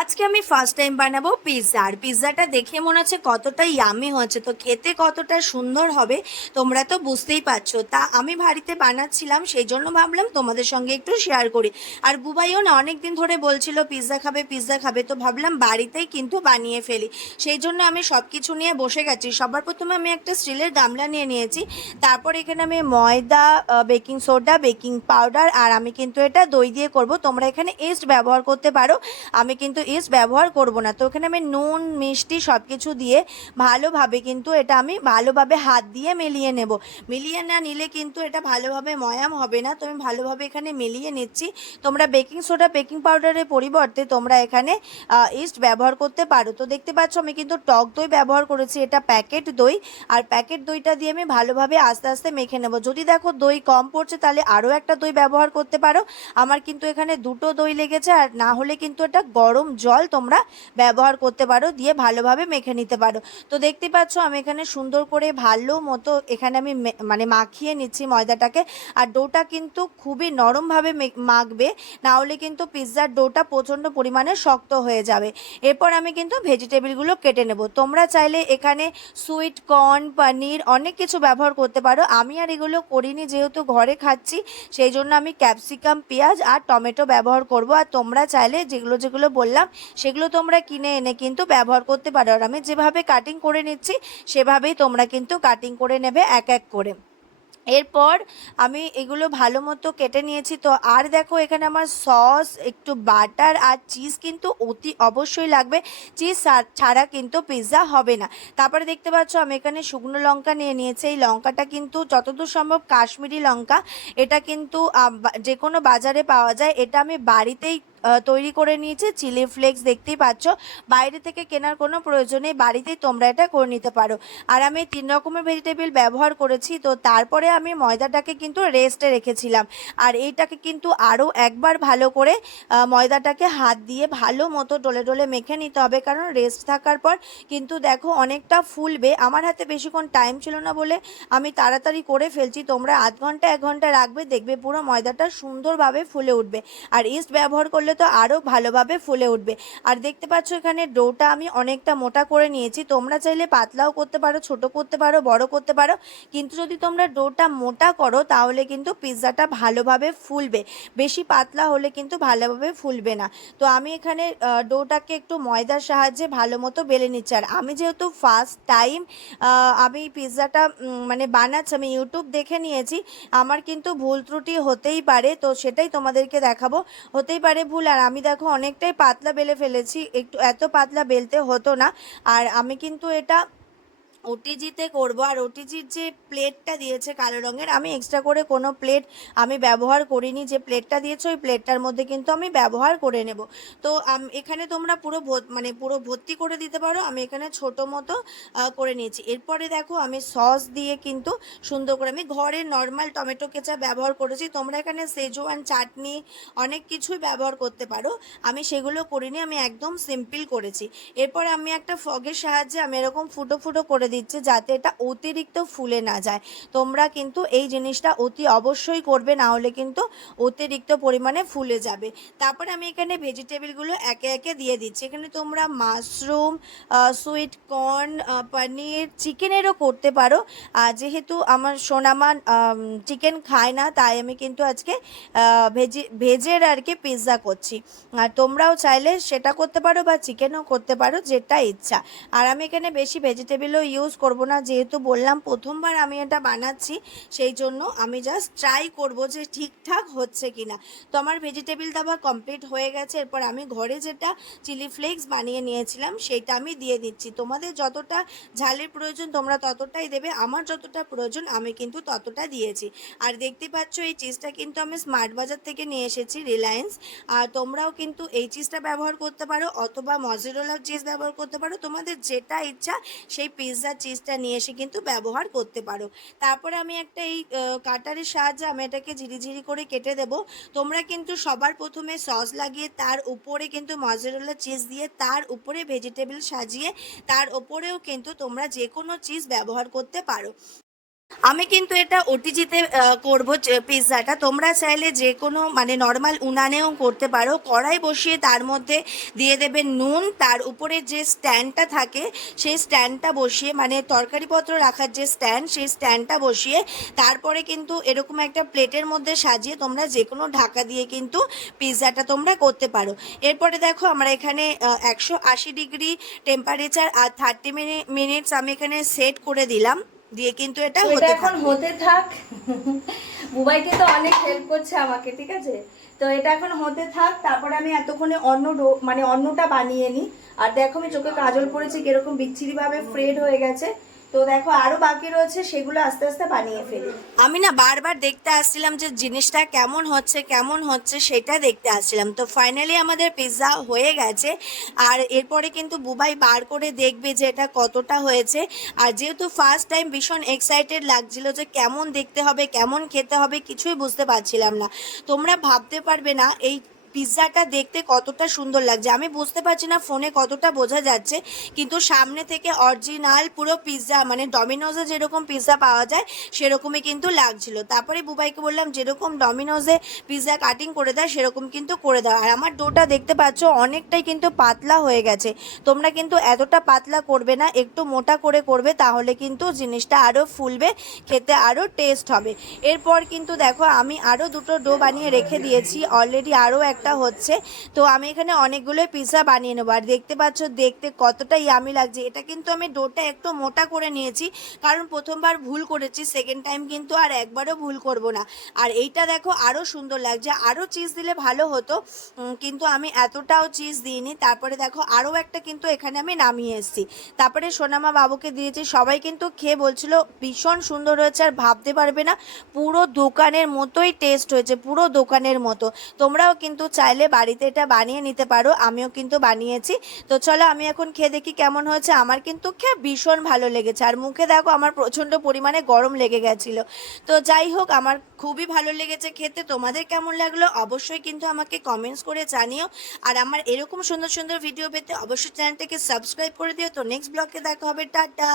আজকে আমি first time বানাবো পিৎজা আর পিৎজাটা দেখে মনে হচ্ছে কতটা ইয়ামি হচ্ছে তো খেতে কতটা সুন্দর হবে, তোমরা তো বুঝতেই পারছ। তা আমি বাড়িতে বানাচ্ছিলাম, সেই জন্য ভাবলাম তোমাদের সঙ্গে একটু শেয়ার করি। আর বুবাইও না অনেক দিন ধরে বলছিল পিৎজা খাবে পিৎজা খাবে। তো ভাবলাম বাড়িতেই কিন্তু বানিয়ে ফেলি। সেই জন্য আমি সব কিছু নিয়ে বসে গেছি। সবার প্রথমে আমি একটা স্টিলের গামলা নিয়ে নিয়েছি। তারপর এখানে আমি ময়দা বেকিং সোডা বেকিং পাউডার আর আমি কিন্তু এটা দই দিয়ে করব। তোমরা এখানে ইস্ট ব্যবহার করতে পারো। আমি কিন্তু ইস্ট ব্যবহার করব না। তো এখানে আমি নুন, মিষ্টি সব কিছু দিয়ে ভালোভাবে কিন্তু এটা আমি ভালোভাবে হাত দিয়ে মিলিয়ে নেব। মিলিয়ে না নিলে কিন্তু এটা ভালোভাবে ময়াম হবে না। তো আমি ভালোভাবে এখানে মিলিয়ে নিচ্ছি। তোমরা বেকিং সোডা, বেকিং পাউডারের পরিবর্তে তোমরা এখানে ইস্ট ব্যবহার করতে পারো। তো দেখতে পাচ্ছ আমি কিন্তু টক দই ব্যবহার করেছি, এটা প্যাকেট দই। আর প্যাকেট দইটা দিয়ে আমি ভালোভাবে আস্তে আস্তে মেখে নেব। যদি দেখো দই কম পড়ছে, তাহলে আরও একটা দই ব্যবহার করতে পারো। আমার কিন্তু এখানে দুটো দই লেগেছে, আর না হলে কিন্তু এটা গরম জল তোমরা ব্যবহার করতে পারো, দিয়ে ভালোভাবে মেখে নিতে পারো। তো দেখতে পাচ্ছ আমি এখানে সুন্দর করে ভালো মতো এখানে আমি মানে মাখিয়ে নিচ্ছি ময়দাটাকে। আর ডোটা কিন্তু খুবই নরমভাবে মাখবে, না হলে কিন্তু পিৎজার ডোটা প্রচণ্ড পরিমাণে শক্ত হয়ে যাবে। এরপর আমি কিন্তু ভেজিটেবিলগুলো কেটে নেব। তোমরা চাইলে এখানে সুইট কর্ন, পনির অনেক কিছু ব্যবহার করতে পারো। আমি আর এগুলো করিনি, যেহেতু ঘরে খাচ্ছি, সেই জন্য আমি ক্যাপসিকাম, পেঁয়াজ আর টমেটো ব্যবহার করব। আর তোমরা চাইলে যেগুলো যেগুলো বললাম সেগুলো তোমরা কিনে এনে কিন্তু ব্যবহার করতে পারো। আর আমি যেভাবে কাটিং করে নিচ্ছি, সেভাবেই তোমরা কিন্তু কাটিং করে নেবে এক এক করে। এরপর আমি এগুলো ভালো মতো কেটে নিয়েছি। তো আর দেখো, এখানে আমার সস একটু বাটার আর চিজ কিন্তু অতি অবশ্যই লাগবে। চিজ ছাড়া কিন্তু পিৎজা হবে না। তারপরে দেখতে পাচ্ছ, আমি এখানে শুকনো লঙ্কা নিয়ে নিয়েছি। এই লঙ্কাটা কিন্তু যতদূর সম্ভব কাশ্মীরি লঙ্কা, এটা কিন্তু যে কোনো বাজারে পাওয়া যায়, এটা আমি বাড়িতেই তৈরি করে নিয়েছি। চিলি ফ্লেক্স দেখতেই পাচ্ছ। বাইরে থেকে কেনার কোনো প্রয়োজন নেই। বাড়িতেই তোমরা এটা করে নিতে পারো। আর আমি তিন রকমের ভেজিটেবল ব্যবহার করেছি। তো তারপরে আমি ময়দাটাকে কিন্তু রেস্টে রেখেছিলাম। আর এইটাকে কিন্তু আরও একবার ভালো করে ময়দাটাকে হাত দিয়ে ভালো মতো ডলে ডলে মেখে নিতে হবে। কারণ রেস্ট থাকার পর কিন্তু দেখো অনেকটা ফুলবে। আমার হাতে বেশিক্ষণ টাইম ছিল না বলে আমি তাড়াতাড়ি করে ফেলছি। তোমরা আধ ঘণ্টা, এক ঘণ্টা রাখবে। দেখবে পুরো ময়দাটা সুন্দরভাবে ফুলে উঠবে। আর ইস্ট ব্যবহার করলে তো আরও ভালোভাবে ফুলে উঠবে। আর দেখতে পাচ্ছ এখানে ডোটা আমি অনেকটা মোটা করে নিয়েছি। তোমরা চাইলে পাতলাও করতে পারো, ছোট করতে পারো, বড় করতে পারো। কিন্তু যদি তোমরা ডোটা মোটা করো, তাহলে কিন্তু পিৎজাটা ভালোভাবে ফুলবে। বেশি পাতলা হলে কিন্তু ভালোভাবে ফুলবে না। তো আমি এখানে ডোটাকে একটু ময়দার সাহায্যে ভালো মতো বেলে নিচ্ছি। আর আমি যেহেতু ফার্স্ট টাইম আমি পিৎজাটা মানে বানাচ্ছি, আমি ইউটিউব দেখে নিয়েছি। আমার কিন্তু ভুল ত্রুটি হতেই পারে, তো সেটাই তোমাদেরকে দেখাবো। হতেই পারে ভুল আর আমি দেখো অনেকটাই পাতলা বেলে ফেলেছি। একটু এত পাতলা বেলতে হতো না। আর আমি কিন্তু এটা ওটিজিতে করব, আর ওটিজির যে প্লেটটা দিয়েছে কালো রঙের, আমি এক্সট্রা করে কোনো প্লেট আমি ব্যবহার করিনি। যে প্লেটটা দিয়েছে, ওই প্লেটটার মধ্যে কিন্তু আমি ব্যবহার করে নেব। তো এখানে তোমরা পুরো মানে পুরো ভর্তি করে দিতে পারো। আমি এখানে ছোট মতো করে নিয়েছি। এরপরে দেখো, আমি সস দিয়ে কিন্তু সুন্দর করে, আমি ঘরে নর্মাল টমেটো কেচাপ ব্যবহার করেছি। তোমরা এখানে সেজওয়ান চাটনি, অনেক কিছুই ব্যবহার করতে পারো। আমি সেগুলো করিনি, আমি একদম সিম্পল করেছি। এরপর আমি একটা ফগের সাহায্যে আমি এরকম ফুটো ফুটো করে দিচ্ছি যাতে এটা অতিরিক্ত ফুলে না যায়। তোমরা কিন্তু এই জিনিসটা অতি অবশ্যই করবে, না হলে কিন্তু অতিরিক্ত পরিমাণে ফুলে যাবে। তারপর আমি এখানে ভেজিটেবলগুলো একে একে দিয়ে দিচ্ছি। এখানে তোমরা মাশরুম সুইট কর্ন পনির, চিকেনেরও করতে পারো। যেহেতু আমার সোনামা চিকেন খায় না, তাই আমি কিন্তু আজকে ভেজি, ভেজের আর কি পিৎজা করছি। আর তোমরাও চাইলে সেটা করতে পারো বা চিকেনও করতে পারো, যেটা ইচ্ছা। আর আমি এখানে বেশি ভেজিটেবলও ইউজ করব না। যেহেতু বললাম প্রথমবার আমি এটা বানাচ্ছি, সেই জন্য আমি জাস্ট ট্রাই করব যে ঠিকঠাক হচ্ছে কিনা। তো আমার ভেজিটেবল দাবা কমপ্লিট হয়ে গেছে। এরপর আমি ঘরে যেটা চিলি ফ্লেক্স বানিয়ে নিয়েছিলাম, সেটা আমি দিয়ে দিচ্ছি। তোমাদের যতটা ঝালের প্রয়োজন, তোমরা ততটাই দেবে। আমার যতটা প্রয়োজন, আমি কিন্তু ততটা দিয়েছি। আর দেখতে পাচ্ছ, এই চিজটা কিন্তু আমি স্মার্ট বাজার থেকে নিয়ে এসেছি রিলায়েন্স আর তোমরাও কিন্তু এই চিজটা ব্যবহার করতে পারো, অথবা মজেরোলা চিজ ব্যবহার করতে পারো। তোমাদের যেটা ইচ্ছা, সেই পিৎজা চিজটা নিয়ে এসে কিন্তু ব্যবহার করতে পারো। তারপরে আমি একটা এই কাটারের সাহায্যে আমি এটাকে ঝিরিঝিরি করে কেটে দেব। তোমরা কিন্তু সবার প্রথমে সস লাগিয়ে তার উপরে কিন্তু মজারোলা চিজ দিয়ে তার উপরে ভেজিটেবল সাজিয়ে তার উপরেও কিন্তু তোমরা যে কোনো চিজ ব্যবহার করতে পারো। আমি কিন্তু এটা ওটিজিতে করব পিৎজাটা। তোমরা চাইলে যে কোনো মানে নর্মাল উনানেও করতে পারো। কড়াই বসিয়ে তার মধ্যে দিয়ে দেবে নুন। তার উপরে যে স্ট্যান্ডটা থাকে, সেই স্ট্যান্ডটা বসিয়ে মানে তরকারিপত্র রাখার যে স্ট্যান্ড সেই স্ট্যান্ডটা বসিয়ে, তারপরে কিন্তু এরকম একটা প্লেটের মধ্যে সাজিয়ে তোমরা যে কোনো ঢাকা দিয়ে কিন্তু পিৎজাটা তোমরা করতে পারো। এরপরে দেখো, আমরা এখানে একশো আশি ডিগ্রি টেম্পারেচার আর থার্টি মিনিটস আমি এখানে সেট করে দিলাম। দিয়ে কিন্তু এটা হতে এখন হতে থাক। বুবাইকে তো অনেক হেল্প করছে আমাকে ঠিক আছে? তো এটা এখন হতে থাক তারপরে আমি এতক্ষণে অন্য মানে অন্যটা বানিয়ে নিই। আর দেখো আমি চোখে কাজল পড়েছে কীরকম বিচ্ছিরি ভাবে ফ্রেড হয়ে গেছে। তো দেখো আরও বাকি রয়েছে, সেগুলো আস্তে আস্তে বানিয়ে ফেলি। আমি না বারবার দেখতে আসছিলাম যে জিনিসটা কেমন হচ্ছে কেমন হচ্ছে সেটা দেখতে আসছিলাম। তো ফাইনালি আমাদের পিৎজা হয়ে গেছে, আর এরপরে কিন্তু বুবাই বার করে দেখবে যে এটা কতটা হয়েছে। আর যেহেতু ফার্স্ট টাইম ভীষণ এক্সাইটেড লাগছিল যে কেমন দেখতে হবে, কেমন খেতে হবে, কিছুই বুঝতে পারছিলাম না। তোমরা ভাবতে পারবে না, এই পিৎজাটা দেখতে কতটা সুন্দর লাগছে। আমি বুঝতে পারছি না ফোনে কতটা বোঝা যাচ্ছে, কিন্তু সামনে থেকে অরিজিনাল পুরো পিৎজা মানে ডমিনোজে যেরকম পিৎজা পাওয়া যায়, সেরকমই কিন্তু লাগছিল। তারপরে বুবাইকে বললাম, যেরকম ডমিনোজে পিৎজা কাটিং করে দেয়, সেরকম কিন্তু করে দাও। আর আমার ডোটা দেখতে পাচ্ছ, অনেকটাই কিন্তু পাতলা হয়ে গেছে। তোমরা কিন্তু এতটা পাতলা করবে না, একটু মোটা করে করবে, তাহলে কিন্তু জিনিসটা আরও ফুলবে, খেতে আরও টেস্ট হবে। এরপর কিন্তু দেখো, আমি আরও দুটো ডো বানিয়ে রেখে দিয়েছি অলরেডি আরও একটা হচ্ছে, তো আমি এখানে অনেকগুলোই পিৎজা বানিয়ে নেব। আর দেখতে পাচ্ছ, দেখতে কতটা ইয়ামি লাগছে। এটা কিন্তু আমি ডোটা একটু মোটা করে নিয়েছি, কারণ প্রথমবার ভুল করেছি সেকেন্ড টাইম কিন্তু আর একবারও ভুল করব না। আর এইটা দেখো আরও সুন্দর লাগছে। আরও চিজ দিলে ভালো হতো কিন্তু আমি এতটাও চিজ দিইনি। তারপরে দেখো আরও একটা কিন্তু এখানে আমি নামিয়ে এসেছি। তারপরে সোনামা বাবুকে দিয়েছি। সবাই কিন্তু খেয়ে বলছিল, ভীষণ সুন্দর হয়েছে, আর ভাবতে পারবে না, পুরো দোকানের মতোই টেস্ট হয়েছে, পুরো দোকানের মতো। তোমরাও কিন্তু চাইলে বাড়িতে এটা বানিয়ে নিতে পারো। আমিও কিন্তু বানিয়েছি। তো চলো আমি এখন খেয়ে দেখি কেমন হয়েছে। আমার কিন্তু খেয়ে ভীষণ ভালো লেগেছে। আর মুখে দেখো আমার প্রচণ্ড পরিমাণে গরম লেগে গেছিল। তো যাই হোক, আমার খুবই ভালো লেগেছে খেতে। তোমাদের কেমন লাগল অবশ্যই কিন্তু আমাকে কমেন্টস করে জানিও। আর আমার এরকম সুন্দর সুন্দর ভিডিও পেতে অবশ্যই চ্যানেলটাকে সাবস্ক্রাইব করে দিও। তো নেক্সট ব্লগে দেখা হবে। টাটা!